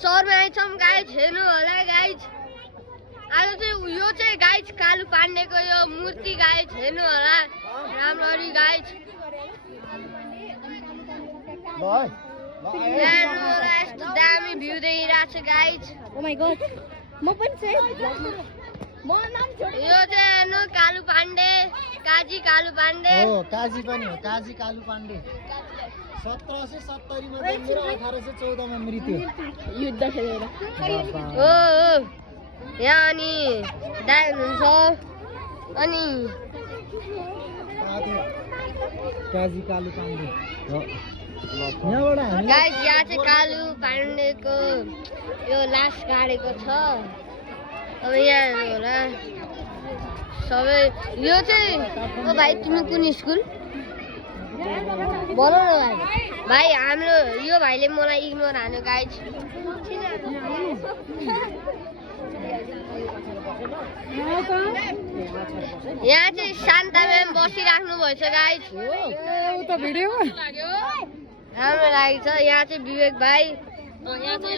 चौरमा आइछौँ guys, हेर्नु होला guys. आज चाहिँ यो चाहिँ गाइज कालु पाण्डेको यो मूर्ति गाइज, हेर्नु होला राम्ररी गाइज। हेर्नु होला यस्तो दामी भ्यू देखिरहेको छ गाइज। ओ माय गॉड, म पनि चाहिँ यो चाहिँ हेर्नु कालु पाण्डे, काजी कालु पाण्डे। हो काजी पनि हो, काजी कालु पाण्डे। 1770 मा जन्मेर 1814 मा मृत्यु युद्ध खेलेर। हो यहाँ अनि दाइ हुनुहुन्छ अनि काजी कालु पाण्डे हो। यहाँबाट हामी गाइस यहाँ चाहिँ कालु पाण्डेको यो लास गाडेको छ। अब यहाँ हेर्नु होला सबै। यो चाहिँ ओ भाइ तिमी कुन स्कुल बोल न भाइ। भाइ हाम्रो यो भाइले मलाई इग्नोर हान्यो गाइज। यहाँ चाहिँ शान्ता म्याम बसिराख्नु भएछ गाइज। राम्रो लागेको छ। यहाँ चाहिँ विवेक भाइ, यहाँ चाहिँ